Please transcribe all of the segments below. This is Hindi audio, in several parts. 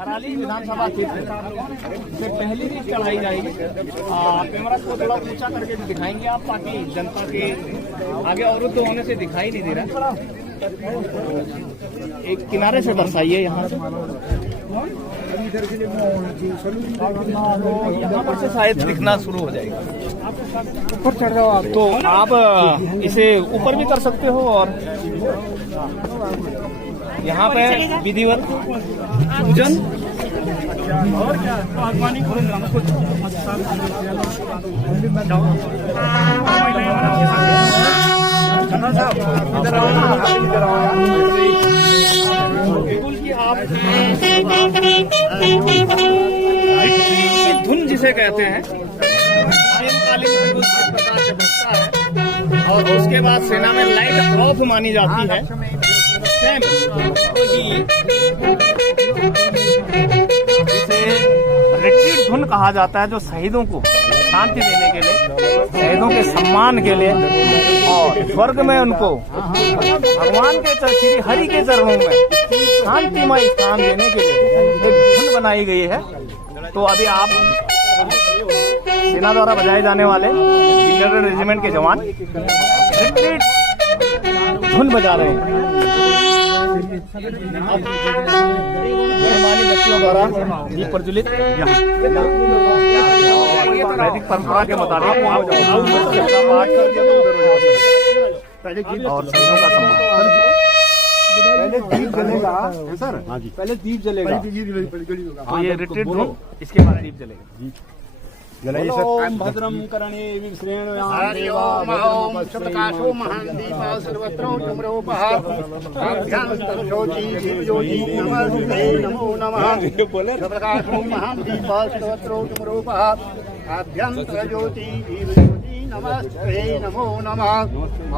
हराली विधानसभा क्षेत्र से पहली भी चढ़ाई जाएगी। कैमरा को थोड़ा ऊंचा करके दिखाएंगे आप, ताकि जनता के आगे अवरुद्ध होने से दिखाई नहीं दे रहा। एक किनारे से दर्शाइए यहाँ पर से शायद दिखना शुरू हो जाएगा। ऊपर चढ़ जाओ आप, तो आप इसे ऊपर भी कर सकते हो। और यहाँ पे विधिवत पूजन और धुन जिसे कहते हैं, सायंकालीन प्रकार से बजता है और उसके बाद सेना में लाइट ऑफ मानी जाती है। इसे रिट्रीट धुन कहा जाता है, जो शहीदों को शांति देने के लिए, शहीदों के सम्मान के लिए और स्वर्ग में उनको भगवान के श्री हरि के चरणों में शांतिमय स्थान देने के लिए एक धुन बनाई गई है। तो अभी आप सेना द्वारा बजाए जाने वाले इंडियन रेजिमेंट के जवान रिट्रीट धुन बजा रहे हैं। गणमान्य व्यक्तियों द्वारा दीप प्रज्वलित वैदिक परंपरा के मुताबिक और शहीदों का सम्मान। पहले दीप जलेगा सर। हाँ जी, पहले दीप जलेगा। तो ये रिट्रीट धुन, इसके बाद दीप जलेगा। ओम भद्रम करणे प्रकाशो महान दीप सर्वत्र चुम्रोपः अभ्यंतर ज्योति नमस्ते नमो नमः। प्रकाशो महान दीप सर्वत्र चुम्रोपः अभ्यंतर ज्योति नमस्ते नमो नमः।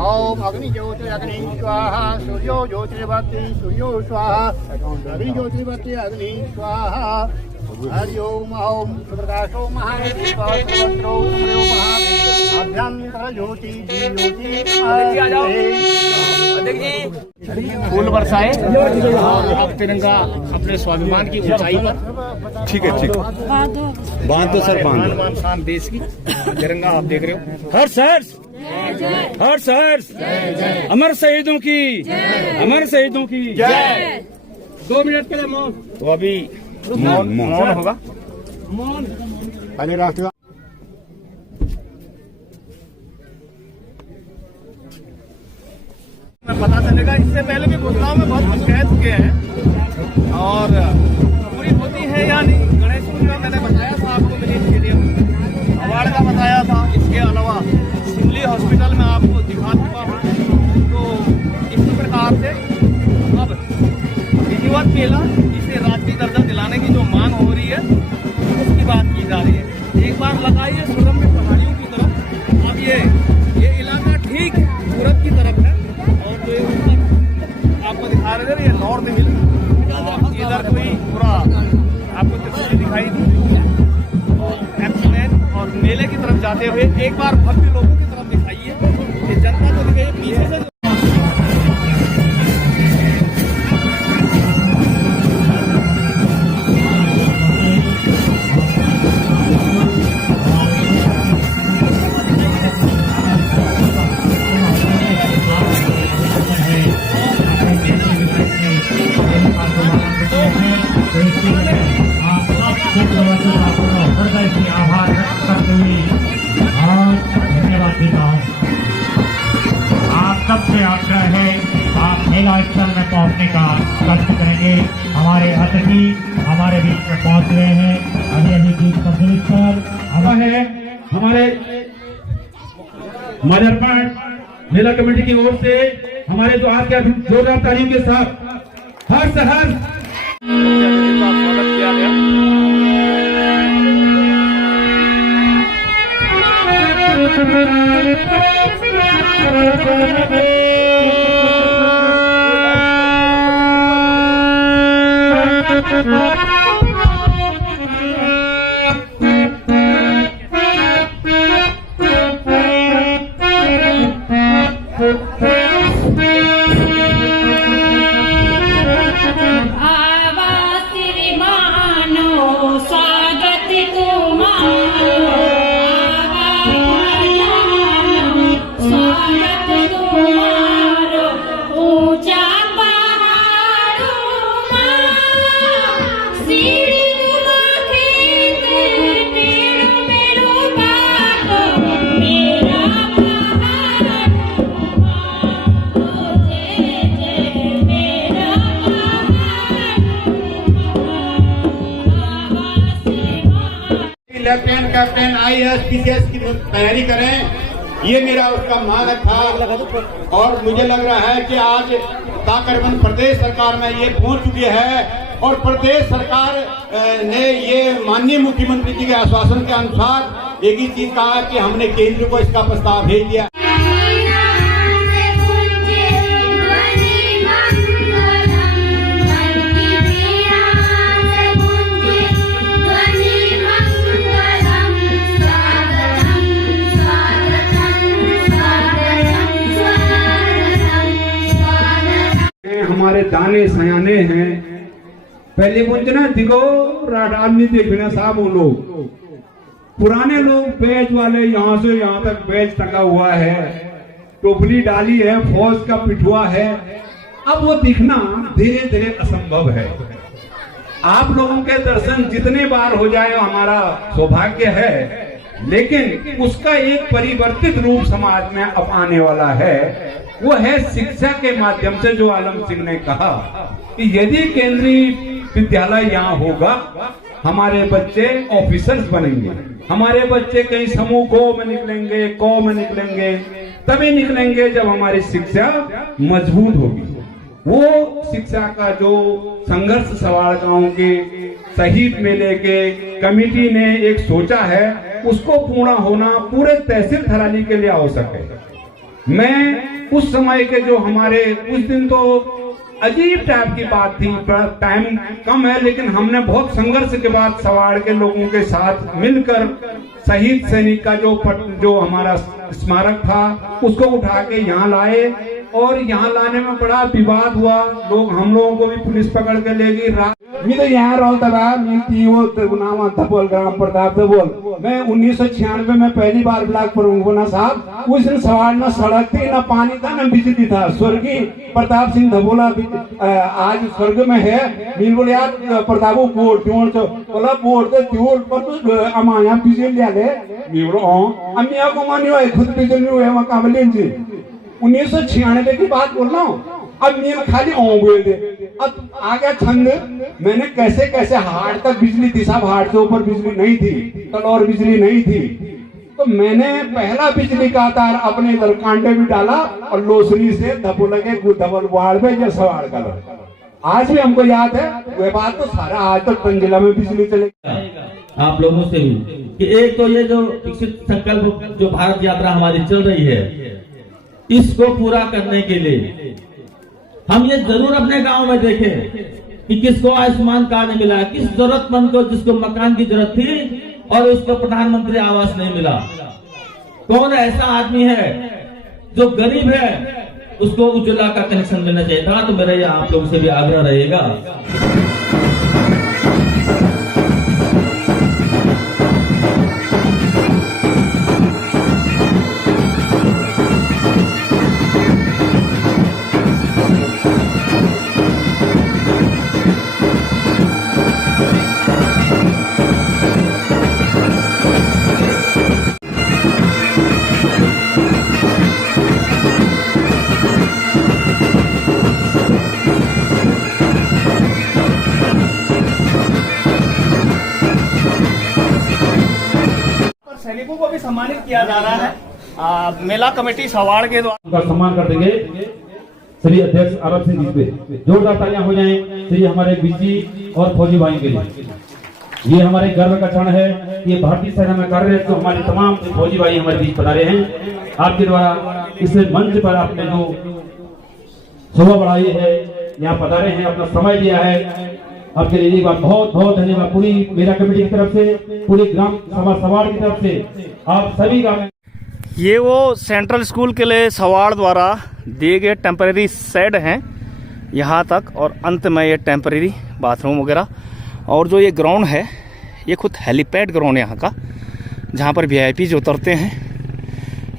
ओम अग्नि ज्योतिरग्नि स्वाहा सूर्यो ज्योतिर्वती सूर्यो स्वाहा अग्नि ज्योतिर्वती अग्नि स्वाहा। हरि ओम ओम प्रकाशो महाभ्यंतर ज्योति फूल बरसाए और आप तिरंगा अपने स्वाभिमान की ऊंचाई पर। ठीक है, ठीक है, बांध दो सर, बांध। शान देश की तिरंगा आप देख रहे हो। हर सहर्ष, हर सहर्ष, अमर शहीदों की, अमर शहीदों की जय। 2 मिनट के लिए मौन। तो अभी मौन होगा। पहले राष्ट्र पता चलेगा। इससे पहले भी घोषणाओं में बहुत कुछ कह चुके हैं और पूरी होती है या नहीं। गणेश पूर्णिमा मैंने बताया था आपको, मिनी स्टेडियम अवार्ड का बताया था। इसके अलावा सिमली हॉस्पिटल में आपको दिखा चुका हूँ। तो इसी प्रकार से अब विधिवत मेला, इसे राष्ट्रीय दर्जा दिलाने की जो मांग हो रही है उसकी बात की जा रही है। एक बार लगाइए सुरम में पहाड़ियों की तरफ। अब ये इलाका ठीक पूरब की तरफ है और जो आपको दिखा रहे थे ये नॉर्थ हिल, इधर कोई पूरा आपको तस्वीर दिखाई दी एक्सीडेंट और मेले की तरफ जाते हुए। एक बार भव्य लोगों की तरफ दिखाइए कि जनता को दिखाइए पीछे से। आभार व्यक्त करते हुए और धन्यवाद देता हूँ। आप सबसे आग्रह है, आप मेला स्थल में पहुँचने का कष्ट करेंगे। हमारे अतिथि हमारे बीच में पहुँच रहे हैं। अभी अभी बीच संतुलित पर है हमारे मदरपण मेला कमेटी की ओर से हमारे जो आज के जोरदार तालीम के साथ हर शहर स्वागत किया गया। आवा श्री महा लेफ्टिनेंट कैप्टन IAS PCS की तैयारी करें, ये मेरा उसका मांग था। और मुझे लग रहा है कि आज तकरीबन प्रदेश सरकार में ये पहुंच चुकी है और प्रदेश सरकार ने ये माननीय मुख्यमंत्री जी के आश्वासन के अनुसार एक ही चीज कहा कि हमने केंद्र को इसका प्रस्ताव भेज दिया। हमारे दाने सयाने हैं, पहले मुंजना दिगो राडानी देखना साहब वो लोग पुराने लोग बैज वाले यहाँ से यहाँ तक बैज टंगा हुआ है, टोपली डाली है, फौज का पिठुआ है। अब वो दिखना धीरे धीरे असंभव है। आप लोगों के दर्शन जितने बार हो जाए हमारा सौभाग्य है, लेकिन उसका एक परिवर्तित रूप समाज में अब आने वाला है। वो है शिक्षा के माध्यम से, जो आलम सिंह ने कहा कि यदि केंद्रीय विद्यालय यहाँ होगा, हमारे बच्चे ऑफिसर्स बनेंगे, हमारे बच्चे कई समूह को में निकलेंगे, कौ में निकलेंगे, तभी निकलेंगे जब हमारी शिक्षा मजबूत होगी। वो शिक्षा का जो संघर्ष सवाल गांव के शहीद मेले के कमेटी ने एक सोचा है, उसको पूर्ण होना पूरे तहसील थराली के लिए आवश्यक है। मैं उस समय के जो हमारे उस दिन तो अजीब टाइप की बात थी, टाइम कम है, लेकिन हमने बहुत संघर्ष के बाद सवाड़ के लोगों के साथ मिलकर शहीद सैनिक का जो हमारा स्मारक था उसको उठा के यहाँ लाए और यहाँ लाने में बड़ा विवाद हुआ। हम लोगों को भी पुलिस पकड़ के ले गई। मैं तो यहाँ रहता था, नाम धबोल, ग्राम प्रताप धबोल। मैं 1996 में पहली बार ब्लॉक प्रमुख बना साहब। उस दिन सवाल न सड़क थी, न पानी था, न बिजली था। स्वर्गीय प्रताप सिंह धबोला आज स्वर्ग में है। मिल बोले यार प्रतापो बोर्ड बोला बोर्ड पर अमाया बिजली लिया ले, अमिया को मानियो खुद बिजली हुए वहाँ काबलियन जी। 1996 की बात बोल रहा हूँ। अब मैं खाली बोल दे, अब आ गया छंद। मैंने कैसे कैसे हाट तक बिजली थी साहब, हाट से ऊपर बिजली नहीं थी, कल और बिजली नहीं थी। तो मैंने पहला बिजली का तार अपने लड़कांडे में डाला और लोसरी से धबोला के धबल वाड़ में जो सवार का आज भी हमको याद है। वह बात तो सारा आज तक तंजिला में बिजली चलेगी। आप लोगों से भी कि एक तो ये जो विकसित संकल्प जो भारत यात्रा हमारी चल रही है, इसको पूरा करने के लिए हम ये जरूर अपने गांव में देखें कि किसको आयुष्मान कार्ड मिला, किस जरूरतमंद को जिसको मकान की जरूरत थी और उसको प्रधानमंत्री आवास नहीं मिला। कौन ऐसा आदमी है जो गरीब है, उसको उज्ज्वला का कनेक्शन मिलना चाहिए था। तो मेरा यह आप लोगों से भी आग्रह रहेगा। सैनिकों को भी सम्मानित किया जा रहा है मेला कमेटी सवाड़ के द्वारा। उनका सम्मान कर देंगे श्री अध्यक्ष आरब सिंह जी पे। जोरदार तालियां हो जाएं श्री हमारे बीसी और फौजी भाई के लिए। ये हमारे गर्व का क्षण है। ये भारतीय सेना में कार्यरत जो हमारे तमाम फौजी भाई हमारे बीच पधारे हैं, आपके द्वारा इस मंच पर आपने जो शोभा बढ़ाई है, यहाँ पधारे हैं, अपना समय दिया है, आपके लिए एक बार बहुत बहुत धन्यवाद। पूरी मेरा कमेटी की तरफ से, पूरी ग्राम सभा सवाड़ की तरफ से आप सभी का। ये वो सेंट्रल स्कूल के लिए सवाड़ द्वारा दिए गए टेम्परेरी शेड हैं यहाँ तक, और अंत में ये टेम्परेरी बाथरूम वगैरह। और जो ये ग्राउंड है, ये खुद हेलीपैड ग्राउंड है यहाँ का, जहाँ पर वीआईपी उतरते हैं,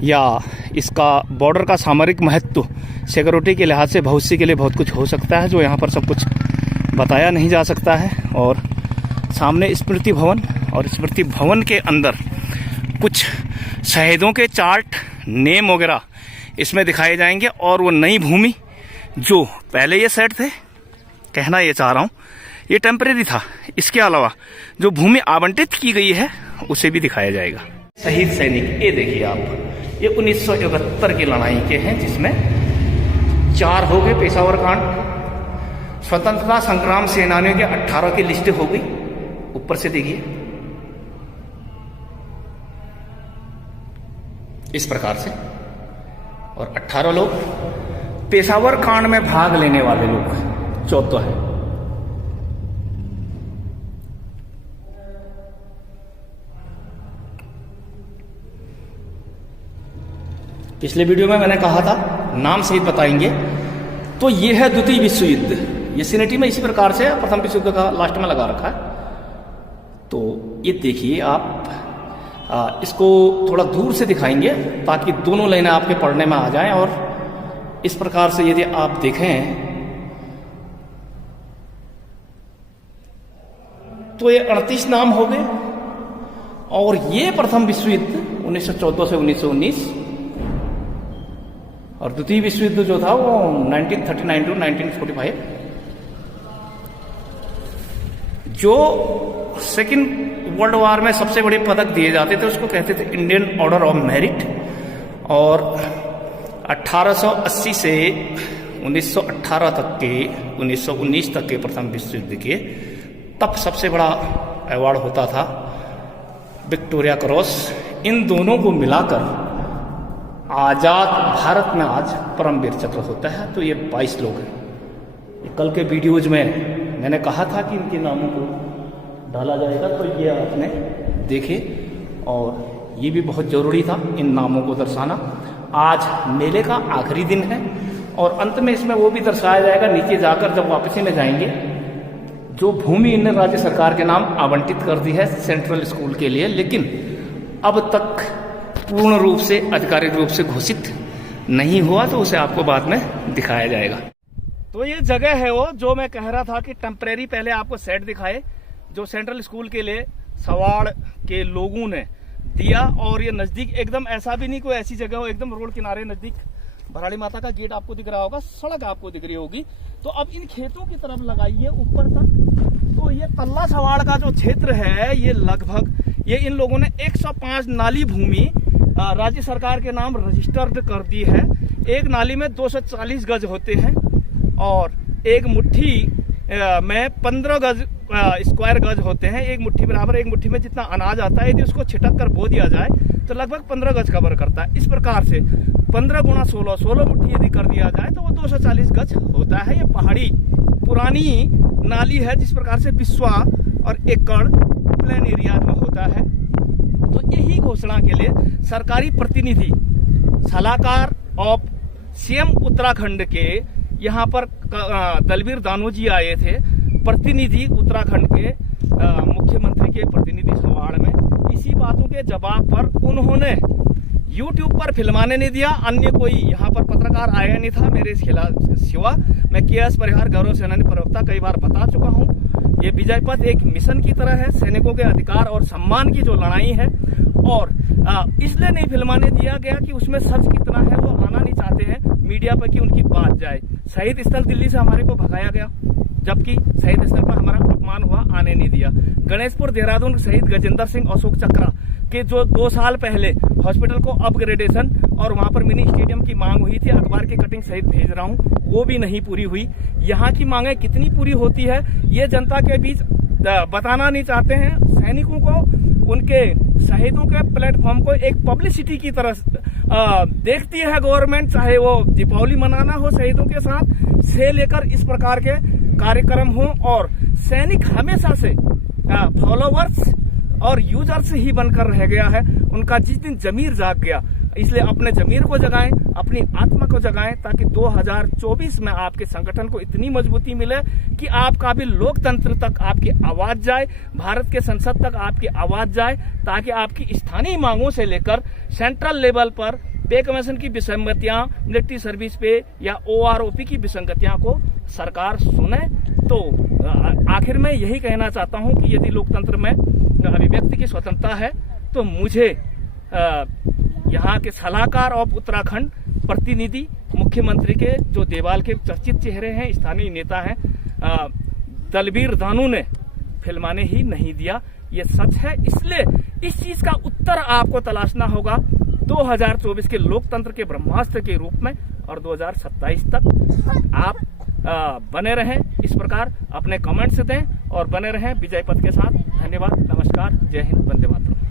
या इसका बॉर्डर का सामरिक महत्व सिक्योरिटी के लिहाज से भविष्य के लिए बहुत कुछ हो सकता है, जो यहाँ पर सब कुछ बताया नहीं जा सकता है। और सामने स्मृति भवन, और स्मृति भवन के अंदर कुछ शहीदों के चार्ट, नेम वगैरह इसमें दिखाए जाएंगे। और वो नई भूमि जो पहले ये सेट थे, कहना ये चाह रहा हूँ ये टेम्परेरी था। इसके अलावा जो भूमि आवंटित की गई है उसे भी दिखाया जाएगा। शहीद सैनिक, ये देखिए आप, ये 1971 की लड़ाई के हैं, जिसमें 4 हो गए पेशावर कांड। स्वतंत्रता संग्राम सेनानियों के 18 की लिस्ट हो गई, ऊपर से देखिए इस प्रकार से, और 18 लोग पेशावर कांड में भाग लेने वाले लोग 14 है। पिछले वीडियो में मैंने कहा था नाम से ही बताएंगे, तो ये है द्वितीय विश्व युद्ध। ये सिनेटी में इसी प्रकार से प्रथम विश्व युद्ध का लास्ट में लगा रखा है। तो ये देखिए आप, इसको थोड़ा दूर से दिखाएंगे ताकि दोनों लाइनें आपके पढ़ने में आ जाएं। और इस प्रकार से यदि आप देखें तो ये 38 नाम हो गए। और ये प्रथम विश्व युद्ध 1914 से 1919, और द्वितीय विश्व युद्ध जो था वो 1939 टू 1945। जो सेकेंड वर्ल्ड वॉर में सबसे बड़े पदक दिए जाते थे उसको कहते थे इंडियन ऑर्डर ऑफ मेरिट। और 1880 से 1918 तक के, 1919 तक के प्रथम विश्व युद्ध के, तब सबसे बड़ा अवार्ड होता था विक्टोरिया क्रॉस। इन दोनों को मिलाकर आजाद भारत में आज परमवीर चक्र होता है। तो ये 22 लोग हैं। कल के वीडियोज में मैंने कहा था कि इनके नामों को डाला जाएगा, तो ये आपने देखे, और ये भी बहुत जरूरी था इन नामों को दर्शाना। आज मेले का आखिरी दिन है और अंत में इसमें वो भी दर्शाया जाएगा, नीचे जाकर जब वापसी में जाएंगे, जो भूमि इन राज्य सरकार के नाम आवंटित कर दी है सेंट्रल स्कूल के लिए, लेकिन अब तक पूर्ण रूप से आधिकारिक रूप से घोषित नहीं हुआ, तो उसे आपको बाद में दिखाया जाएगा। तो ये जगह है वो जो मैं कह रहा था कि टेम्परेरी पहले आपको सेट दिखाए, जो सेंट्रल स्कूल के लिए सवाड़ के लोगों ने दिया। और ये नजदीक एकदम, ऐसा भी नहीं कोई ऐसी जगह हो, एकदम रोड किनारे नजदीक भराड़ी माता का गेट आपको दिख रहा होगा, सड़क आपको दिख रही होगी। तो अब इन खेतों की तरफ लगाइए ऊपर तक। तो ये तल्ला सवाड़ का जो क्षेत्र है, ये लगभग, ये इन लोगों ने 105 नाली भूमि राज्य सरकार के नाम रजिस्टर्ड कर दी है। एक नाली में 240 गज होते हैं और एक मुट्ठी में 15 गज स्क्वायर गज होते हैं। एक मुट्ठी बराबर, एक मुट्ठी में जितना अनाज आता है यदि उसको छिटक कर बो दिया जाए तो लगभग 15 गज कवर करता है। इस प्रकार से 15 गुणा 16 मुट्ठी यदि कर दिया जाए तो वो 240 गज होता है। ये पहाड़ी पुरानी नाली है, जिस प्रकार से बिस्वा और एकड़ प्लेन एरिया में होता है। तो यही घोषणा के लिए सरकारी प्रतिनिधि सलाहकार ऑफ सीएम उत्तराखंड के यहाँ पर दलवीर दानू जी आए थे, प्रतिनिधि उत्तराखंड के मुख्यमंत्री के प्रतिनिधि सवाड़ में। इसी बातों के जवाब पर उन्होंने YouTube पर फिल्माने नहीं दिया। अन्य कोई यहाँ पर पत्रकार आया नहीं था मेरे सिवा। मैं KS परिहार गौरव सेनानी प्रवक्ता कई बार बता चुका हूँ, ये विजय पथ एक मिशन की तरह है, सैनिकों के अधिकार और सम्मान की जो लड़ाई है। और इसलिए नहीं फिल्माने दिया गया कि उसमें सच कितना है वो आना नहीं चाहते हैं मीडिया पर कि उनकी बात जाए। शहीद स्थल दिल्ली से हमारे को भगाया गया, जबकि शहीद स्थल पर हमारा अपमान हुआ, आने नहीं दिया। गणेशपुर देहरादून शहीद गजेंद्र सिंह अशोक चक्रा के जो 2 साल पहले हॉस्पिटल को अपग्रेडेशन और वहां पर मिनी स्टेडियम की मांग हुई थी, अखबार की कटिंग सहित भेज रहा हूं, वो भी नहीं पूरी हुई। यहाँ की मांगे कितनी पूरी होती है ये जनता के बीच बताना नहीं चाहते हैं। सैनिकों को, उनके शहीदों के प्लेटफॉर्म को एक पब्लिसिटी की तरह देखती है गवर्नमेंट, चाहे वो दीपावली मनाना हो शहीदों के साथ से लेकर इस प्रकार के कार्यक्रम हो। और सैनिक हमेशा से फॉलोवर्स और यूजर्स ही बनकर रह गया है। उनका जिस दिन जमीर जाग गया, इसलिए अपने जमीर को जगाएं, अपनी आत्मा को जगाएं, ताकि 2024 में आपके संगठन को इतनी मजबूती मिले कि आपका भी लोकतंत्र तक आपकी आवाज जाए, भारत के संसद तक आपकी आवाज जाए, ताकि आपकी स्थानीय मांगों से लेकर सेंट्रल लेवल पर पे कमीशन की विसंगतियां, मिलिट्री सर्विस पे या OROP की विसंगतियां को सरकार सुने। तो आखिर में यही कहना चाहता हूं कि यदि लोकतंत्र में अभिव्यक्ति की स्वतंत्रता है तो मुझे यहाँ के सलाहकार ऑफ उत्तराखंड प्रतिनिधि मुख्यमंत्री के जो देवाल के चर्चित चेहरे हैं, स्थानीय नेता हैं, दलबीर दानू ने फिल्माने ही नहीं दिया। ये सच है, इसलिए इस चीज का उत्तर आपको तलाशना होगा 2024 के लोकतंत्र के ब्रह्मास्त्र के रूप में, और 2027 तक आप बने रहें इस प्रकार, अपने कमेंट्स दें और बने रहें विजय पथ के साथ। धन्यवाद, नमस्कार, जय हिंद, वंदे मातरम।